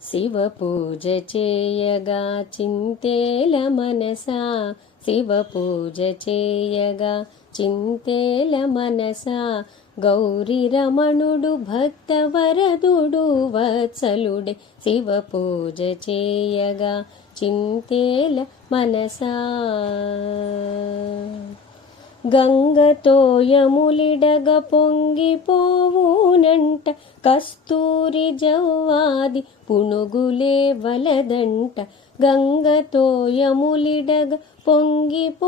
శివ పూజ చేయగా చింతేల మనసా శివ పూజ చేయగా చింతేల మనసా గౌరీ రమణుడు భక్తవరదుడు వత్సలుడే శివ పూజ చేయగా చింతేల మనసా గంగతో యములిడగ పొంగిపోవునంట కస్తూరి జవ్వాది పునుగులే వలదంట గంగతో యములిడగ పొంగిపోవునంట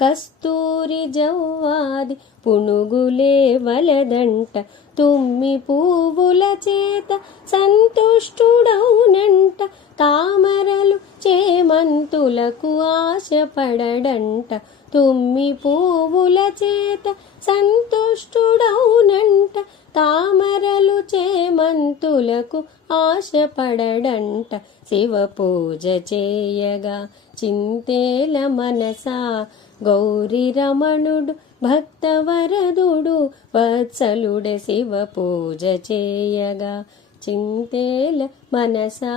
కస్తూరి జవ్వాది పునుగులే వలదంట తుమ్మి పువ్వుల చేత సంతుష్టుడౌనంట తామరలు చేమంతులకు ఆశపడడంట తుమ్మి పువ్వుల చేత సంతుష్టుడౌనంట తామరలు చేమంతులకు ఆశపడడంట శివ పూజ చేయగా చింతేల మనసా గౌరీ రమణుడు భక్తవరదుడు వత్సలుడే శివ పూజ చేయగా చింతేల మనసా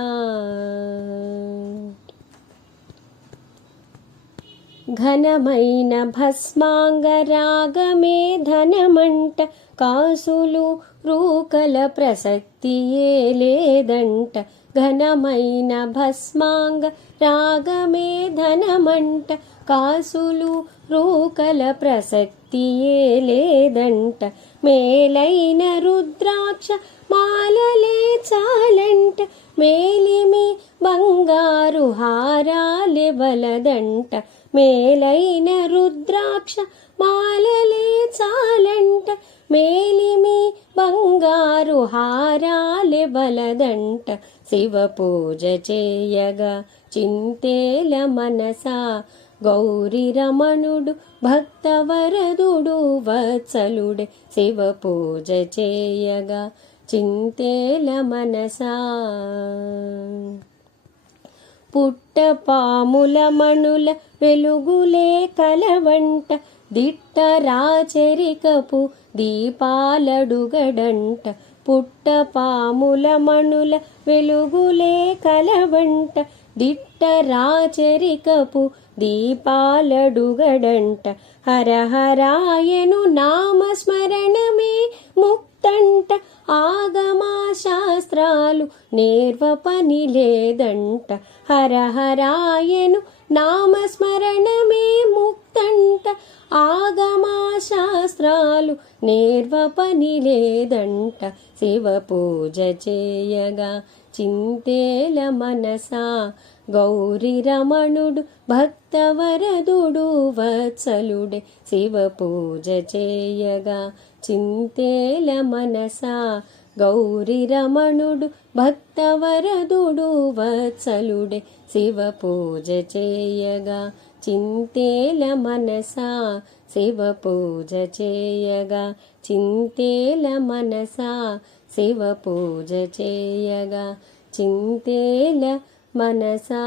ఘనమైన భస్మాంగరాగమే ధనమంట కాసులు రూకల ప్రసక్తియే లేదంట ఘనమైన భస్మాంగ రాగమే ధనమంట కాసులు రూకల ప్రసక్తియే లేదంట మేలైన రుద్రాక్ష మాలలే చాలంట మేలిమి బంగారు హారాలే బలదంట మేలైన రుద్రాక్ష మాలలే చాలంట మేలిమి బంగారు హారాలే బలదంట శివ పూజ చేయగా చింతేల మనసా గౌరీ రమణుడు భక్తవరదుడు వత్సలుడే శివ పూజ చేయగా చింతేల మనసా పుట్టపాముల మణుల వెలుగులే కలవంట దిట్ట రాచరికపు దీపాలడుగడంట పుట్టపాముల మణుల వెలుగులే కలవంట దిట్ట రాచరికపు దీపాలడుగడంట హరహరాయను నామస్మరణమే ముక్తంట ఆగమా శాస్త్రాలు నేర్వ పని లేదంట హరహరాయను నామస్మరణమే ముక్తంట ఆగమా శాస్త్రాలు నేర్వ పని లేదంట శివ పూజ చేయగా చింతేల మనసా గౌరీ రమణుడు భక్తవరదుడు వత్సలుడే శివ పూజ చేయగా చింతేల మనసా గౌరీ రమణుడు భక్తవరదుడు వత్సలుడే శివ పూజ చేయగా చింతేల మనసా శివ పూజ చేయగా చింతేల మనసా శివ పూజ చేయగా చింతేల మనసా